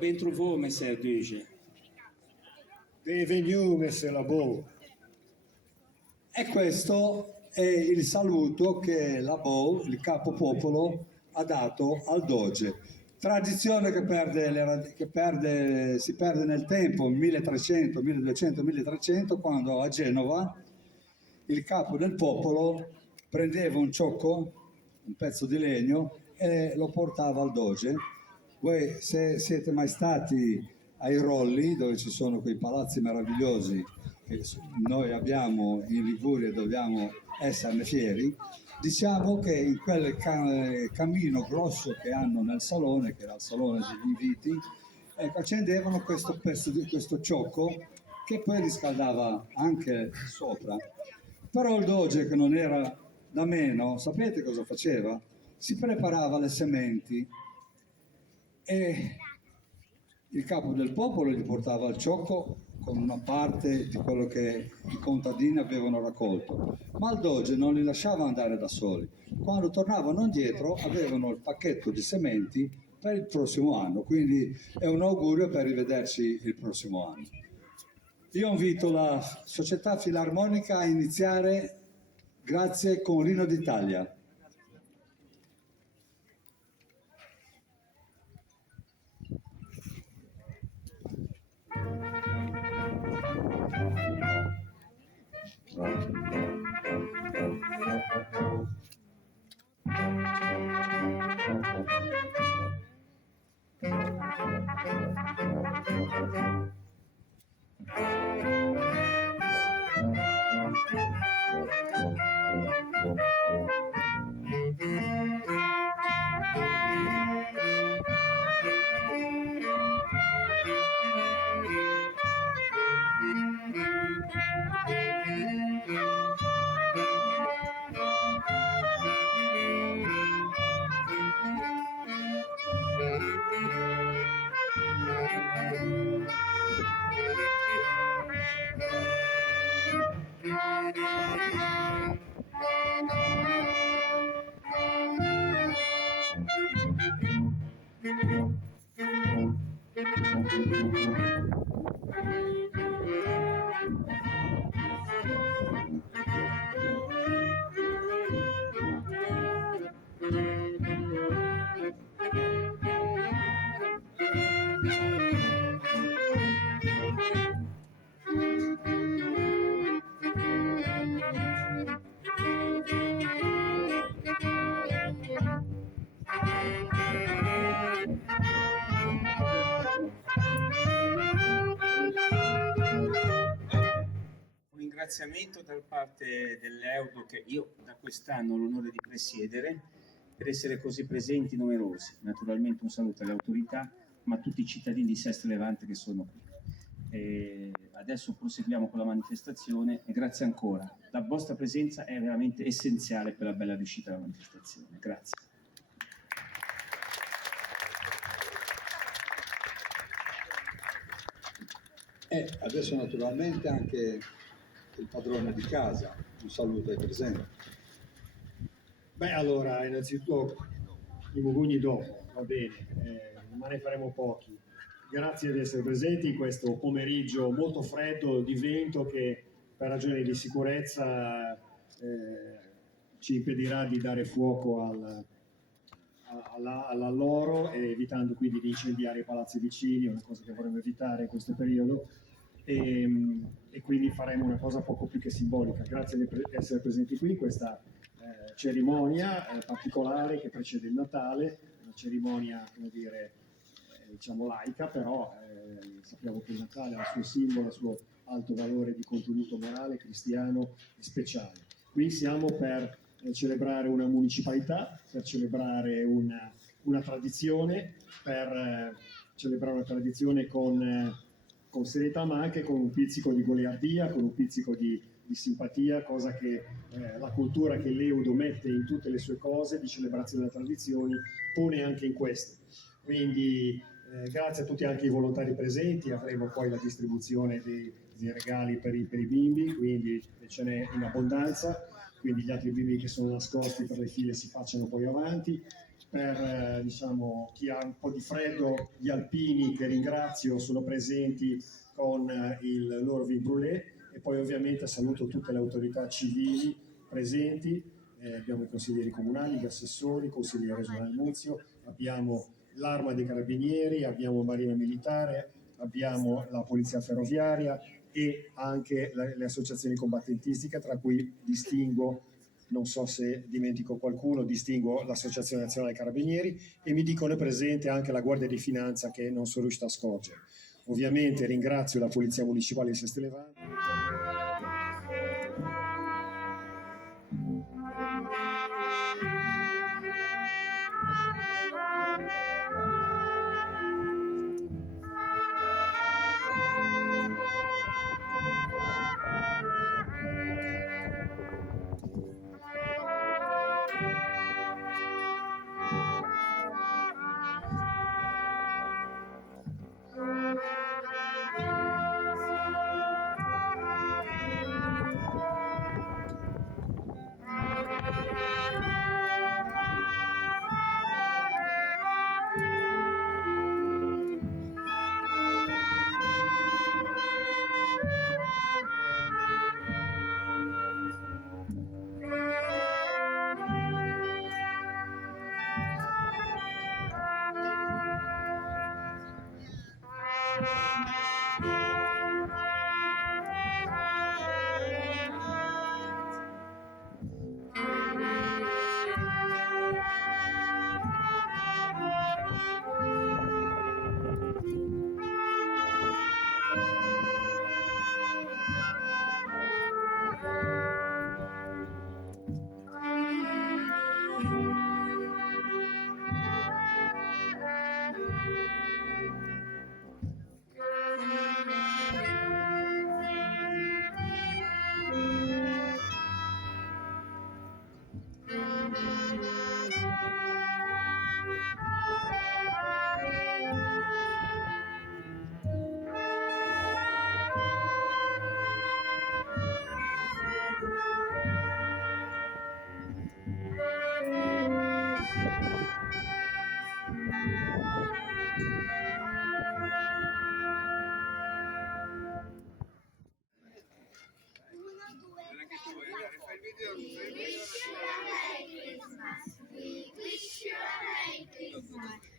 Ben trouvé, messer Duge. Bienvenue, messer Labo. E questo è il saluto che Labo, il capopopolo, ha dato al Doge. Tradizione che si perde nel tempo, 1300, 1200, 1300, quando a Genova il capo del popolo prendeva un ciocco, un pezzo di legno, e lo portava al Doge. Voi, se siete mai stati ai Rolli, dove ci sono quei palazzi meravigliosi che noi abbiamo in Liguria e dobbiamo esserne fieri, diciamo che in quel cammino grosso che hanno nel salone, che era il salone degli inviti, ecco, accendevano questo ciocco che poi riscaldava anche sopra. Però il Doge, che non era da meno, sapete cosa faceva? Si preparava le sementi e il capo del popolo gli portava il ciocco con una parte di quello che i contadini avevano raccolto, ma il Doge non li lasciava andare da soli. Quando tornavano indietro avevano il pacchetto di sementi per il prossimo anno, quindi è un augurio per rivederci il prossimo anno. Io invito la Società Filarmonica a iniziare, grazie, con Rino d'Italia. Ringraziamento da parte dell'Eudo, che io da quest'anno ho l'onore di presiedere, per essere così presenti e numerosi. Naturalmente un saluto alle autorità, ma a tutti i cittadini di Sesto Levante che sono qui. Adesso proseguiamo con la manifestazione e grazie ancora. La vostra presenza è veramente essenziale per la bella riuscita della manifestazione. Grazie. E adesso naturalmente anche il padrone di casa, un saluto ai presenti. Beh, allora, innanzitutto i mugugni dopo, va bene, ma ne faremo pochi. Grazie di essere presenti in questo pomeriggio molto freddo di vento che per ragioni di sicurezza ci impedirà di dare fuoco all'alloro, evitando quindi di incendiare i palazzi vicini, una cosa che vorremmo evitare in questo periodo. E quindi faremo una cosa poco più che simbolica. Grazie di essere presenti qui in questa cerimonia particolare che precede il Natale, una cerimonia, come dire, diciamo laica, però sappiamo che il Natale ha il suo simbolo, il suo alto valore di contenuto morale, cristiano e speciale. Qui siamo per celebrare una municipalità, per celebrare una tradizione, per celebrare una tradizione con serietà, ma anche con un pizzico di goliardia, con un pizzico di simpatia, cosa che la cultura che l'Eudo mette in tutte le sue cose di celebrazione delle tradizioni pone anche in queste. Quindi grazie a tutti anche i volontari presenti, avremo poi la distribuzione dei regali per i bimbi, quindi ce n'è in abbondanza, quindi gli altri bimbi che sono nascosti per le file si facciano poi avanti. per diciamo, chi ha un po' di freddo, gli alpini che ringrazio sono presenti con il loro vin brûlé, e poi ovviamente saluto tutte le autorità civili presenti, abbiamo i consiglieri comunali, gli assessori, il consigliere regionale Muzio, abbiamo l'Arma dei Carabinieri, abbiamo Marina Militare, abbiamo la Polizia Ferroviaria e anche le associazioni combattentistiche, tra cui distingo, non so se dimentico qualcuno, distingo l'Associazione Nazionale Carabinieri, e mi dicono è presente anche la Guardia di Finanza che non sono riuscito a scorgere. Ovviamente ringrazio la Polizia Municipale di Seste Levante.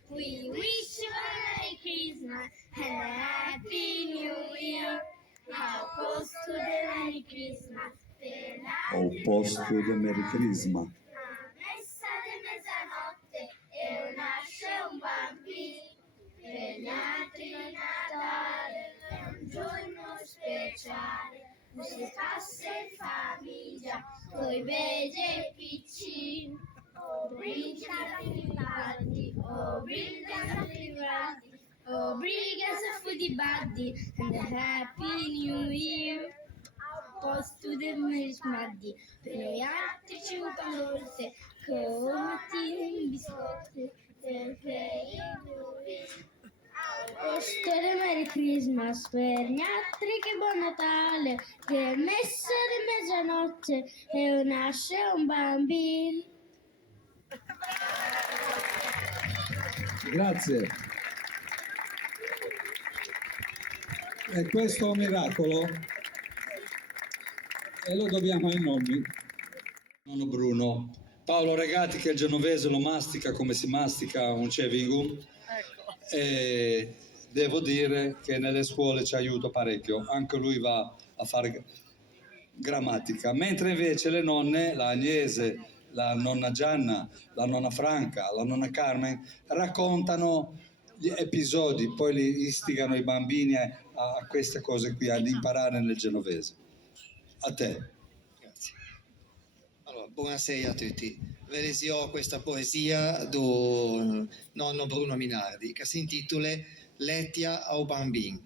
We wish you a Merry Christmas and a Happy New Year. How close to the Merry Christmas. Opposto del Merry Christmas. A messa di mezzanotte e nasce un bambino. Per gli altri il Natale è un giorno speciale. Si passa in famiglia coi vecchi e piccini. Oh, brinca Vivaldi, oh, brinca Vivaldi, oh, brinca for the body and a Happy New Year. Posto del Merismadi, per gli altri 5 volte, come ti biscotti, perché io posto del Merry Christmas, per gli altri che buon Natale, che messa di mezzanotte e nasce un bambino. Grazie. E questo è un miracolo e lo dobbiamo ai nonni. Nonno Bruno. Paolo Regati, che il genovese lo mastica come si mastica un chewing-gum. E devo dire che nelle scuole ci aiuta parecchio. Anche lui va a fare grammatica. Mentre invece le nonne, la Agnese, la nonna Gianna, la nonna Franca, la nonna Carmen, raccontano gli episodi, poi li istigano i bambini a queste cose qui, ad imparare nel genovese. A te. Grazie. Allora, buonasera a tutti. Ve lesio questa poesia do nonno Bruno Minardi che si intitola Lettia ao bambin.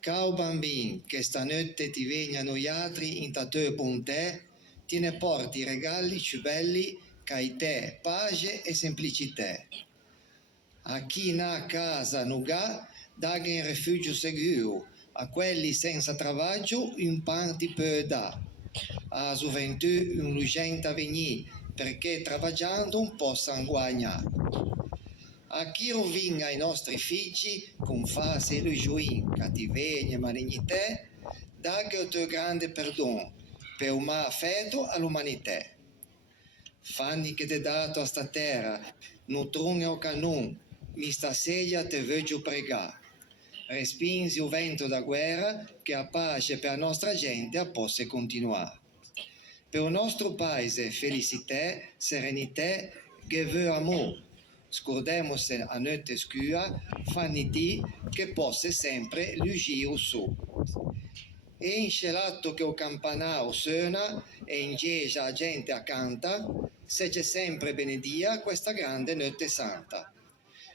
Caro bambin, che stanotte ti vegna noi altri in tateo con te, ti ne porti i regali più belli che hai te, pace e semplicità. A chi n'ha casa nuga, dagli in rifugio sicuro, a quelli senza travaglio un pan ti può dare. A gioventù un lucente avvenir, perché travagliando possano guadagnare. A chi rovina i nostri figli con fase e gioin, cattiveria e malignità, dagli il tuo grande perdono per un affetto all'umanità. Fanni che ti dato a sta terra, non trone o canon, mi stasera te voglio pregare. Respingi il vento da guerra, che a pace per la nostra gente possa continuare. Per il nostro paese, felicità, serenità, che vuoi amore. Scordiamoci a notte scura, fanni di che possa sempre l'ugire su. E in l'atto che il campanaro suona e in chiesa la gente accanta, se c'è sempre benedia questa grande notte santa.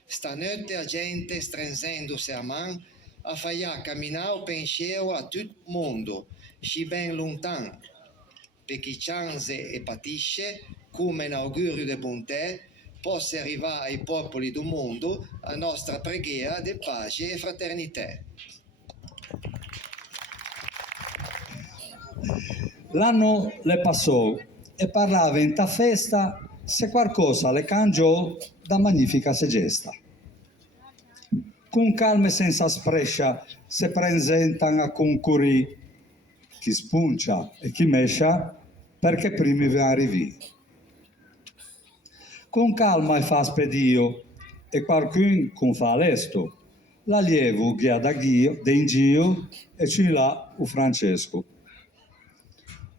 Stanotte la gente stringendosi a man a fare camminare il pensiero a tutto il mondo, sci ben lontano, per chi chanze e patisce, come un augurio di bontà, possa arrivare ai popoli del mondo a nostra preghiera di pace e fraternità. L'anno le passò e parlava in ta festa se qualcosa le cangiò da magnifica segesta. Con calma e senza sprescia se presentano a concorrere chi spuncia e chi mescia perché primi vi arrivi. Con calma e fa spedio e qualcuno con fa lesto. L'allievo che ha da in giro e ci là u Francesco.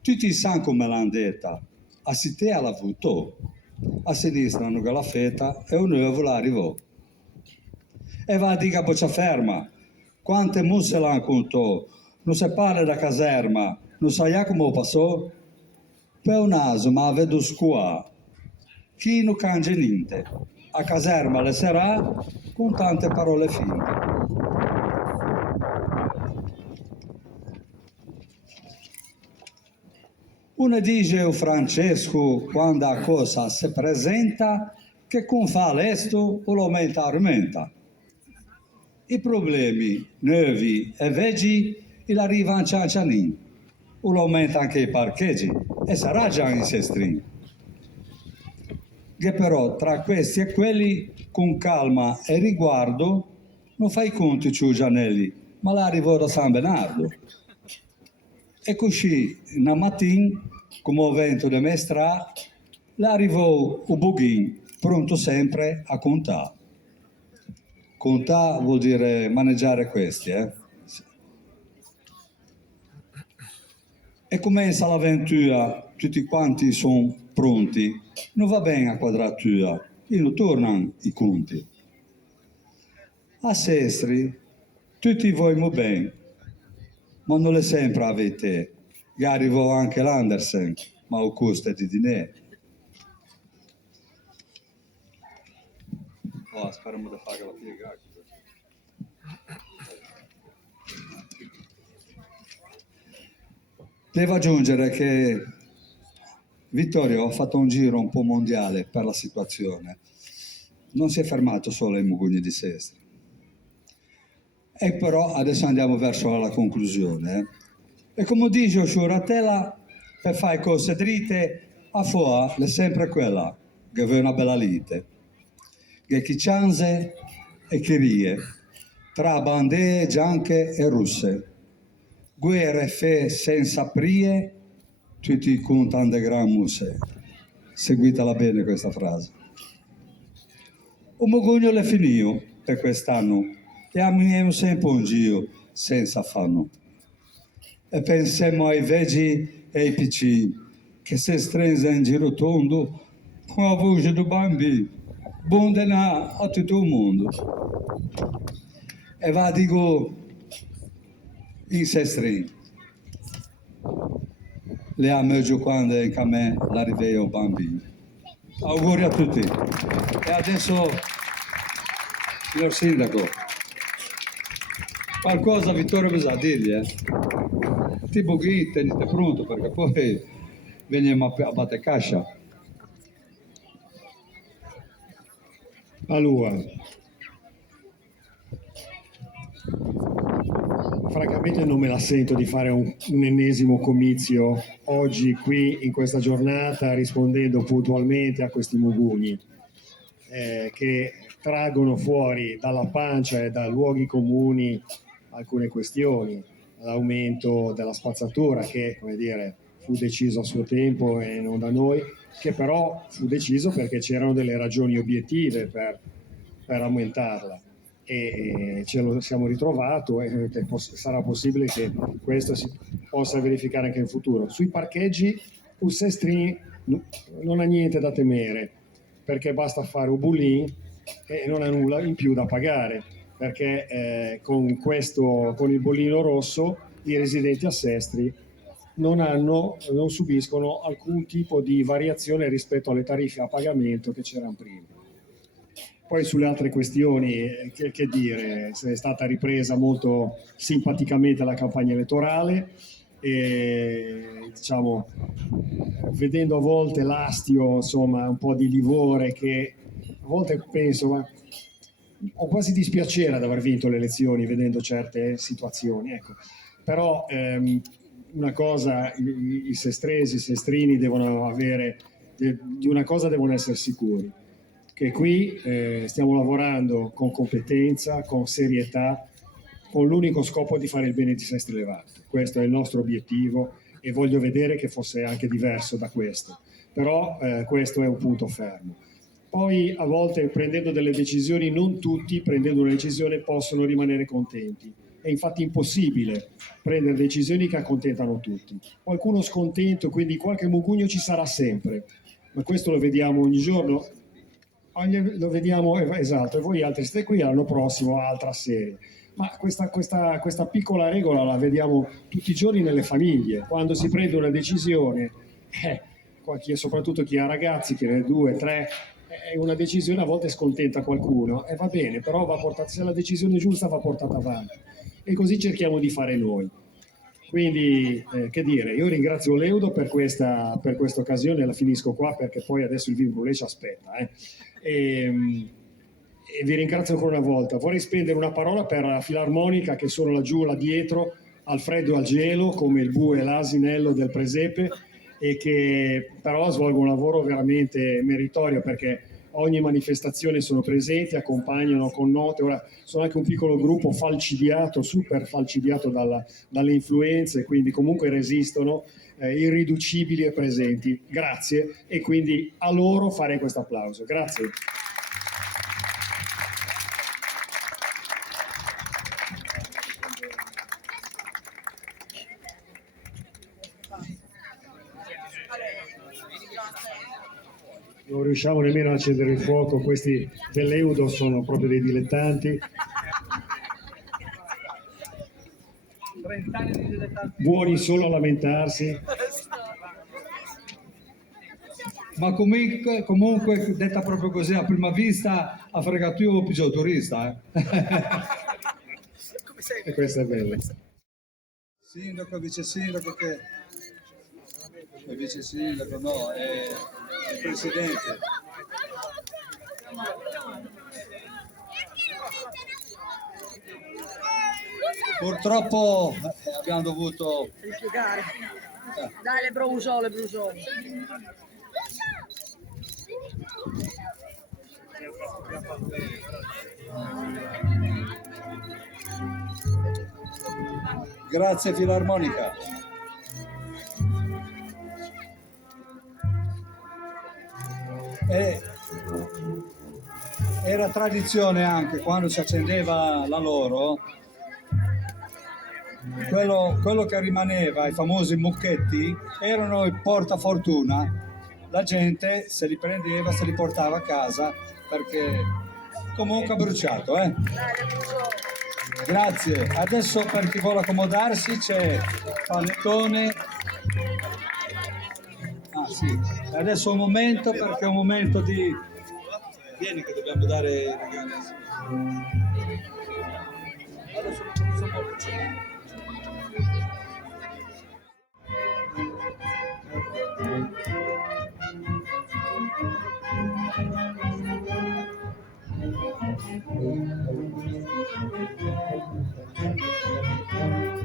Tutti sanno come l'hanno detta, a sitea l'ha avuto, a sinistra hanno la fetta e un nuovo l'arrivò. E va a dire a boccia ferma, quante musse l'hanno contato, non si parla da caserma, non sai come passò? Per un naso ma vedo scuà, chi non cangia niente, a caserma le sarà con tante parole finte. Uno dice a Francesco quando a cosa si presenta che con fa l'esto o lo aumenta. I problemi nuovi e vecchi il arrivano cian cianin, o lo aumenta anche i parcheggi e sarà già in sestrin. Che però tra questi e quelli con calma e riguardo non fai conti Gianelli, ma l'arrivo da San Bernardo. E così, una mattina, come ho vento di mestra, l'arrivò un bughin, pronto sempre a contare. Contare vuol dire maneggiare questi, E comincia l'avventura, tutti quanti sono pronti, non va bene a quadratura, e non tornano i conti. A Sestri, tutti vogliamo bene, ma non le sempre avete. Gli arrivò anche l'Andersen, ma a costo di dinero. Oh, speriamo di fare la piega. Devo aggiungere che Vittorio ha fatto un giro un po' mondiale per la situazione. Non si è fermato solo ai Mugugni di Sestri. E però adesso andiamo verso la conclusione. E come dice Sciuratella, per fare cose dritte, a fuoco è sempre quella, che vuole una bella lite. Che chi cianze e chi rie, tra bandee gianche e russe. Guerre e fe senza prie, tutti contano de gran muse. Seguitela bene questa frase. Un mugugno le finio per quest'anno e amiamo sempre un giro senza affanno. E pensiamo ai veggi e ai piccini che si stringe in giro tondo con la voce del bambino, buon denaro a tutto il mondo. E va dico in Sestri, le amo quando in me l'arrivée al bambino. Auguri a tutti. E adesso, signor Sindaco, qualcosa Vittorio bisogna dirgli, Ti bughi, tenete pronto perché poi veniamo a battere cascia. Allora, francamente non me la sento di fare un ennesimo comizio oggi qui in questa giornata rispondendo puntualmente a questi mugugni che traggono fuori dalla pancia e da luoghi comuni alcune questioni, l'aumento della spazzatura che, come dire, fu deciso a suo tempo e non da noi, che però fu deciso perché c'erano delle ragioni obiettive per aumentarla e ce lo siamo ritrovato e sarà possibile che questo si possa verificare anche in futuro. Sui parcheggi Sestrini non ha niente da temere perché basta fare un bullin e non ha nulla in più da pagare perché con il bollino rosso i residenti a Sestri non subiscono alcun tipo di variazione rispetto alle tariffe a pagamento che c'erano prima. Poi sulle altre questioni, che dire, è stata ripresa molto simpaticamente la campagna elettorale e diciamo, vedendo a volte l'astio, insomma, un po' di livore che a volte penso, ma ho quasi dispiacere ad aver vinto le elezioni vedendo certe situazioni, ecco. Però una cosa, i sestrini devono avere, di una cosa devono essere sicuri, che qui stiamo lavorando con competenza, con serietà, con l'unico scopo di fare il bene di Sestri Levante. Questo è il nostro obiettivo e voglio vedere che fosse anche diverso da questo, però questo è un punto fermo. Poi a volte prendendo delle decisioni, non tutti prendendo una decisione possono rimanere contenti. È infatti impossibile prendere decisioni che accontentano tutti. Qualcuno scontento, quindi qualche mugugno ci sarà sempre, ma questo lo vediamo ogni giorno. Lo vediamo, esatto, e voi altri state qui l'anno prossimo altra serie. Ma questa piccola regola la vediamo tutti i giorni nelle famiglie. Quando si prende una decisione, soprattutto chi ha ragazzi, chi ne ha 2, 3, una decisione a volte scontenta qualcuno e va bene, però va portata, se la decisione giusta va portata avanti. E così cerchiamo di fare noi. Quindi, che dire, io ringrazio Leudo per questa occasione, la finisco qua perché poi adesso il vin brûlé ci aspetta. E vi ringrazio ancora una volta. Vorrei spendere una parola per la Filarmonica che sono laggiù, là dietro, al freddo e al gelo, come il bue e l'asinello del presepe, e che però svolgono un lavoro veramente meritorio perché ogni manifestazione sono presenti, accompagnano con note. Ora sono anche un piccolo gruppo falcidiato, super falcidiato dalle influenze, quindi comunque resistono, irriducibili e presenti. Grazie, e quindi a loro farei questo applauso. Grazie. Non riusciamo nemmeno a accendere il fuoco, questi dell'Eudo sono proprio dei dilettanti. Buoni solo a lamentarsi. Ma comunque, detta proprio così a prima vista, ha fregato io più turista. E questa è bella. Sindaco, vice sindaco, che il vice sindaco, no, è il presidente. Purtroppo abbiamo dovuto ripiegare. Dai, le brusole. Grazie Filarmonica. Era tradizione anche quando si accendeva la loro, quello che rimaneva, i famosi mucchetti, erano il portafortuna. La gente se li prendeva, se li portava a casa perché comunque ha bruciato. Grazie. Adesso per chi vuole accomodarsi c'è panettone. Ah sì, adesso è un momento perché è un momento di... Vieni che dobbiamo dare i regali. Adesso non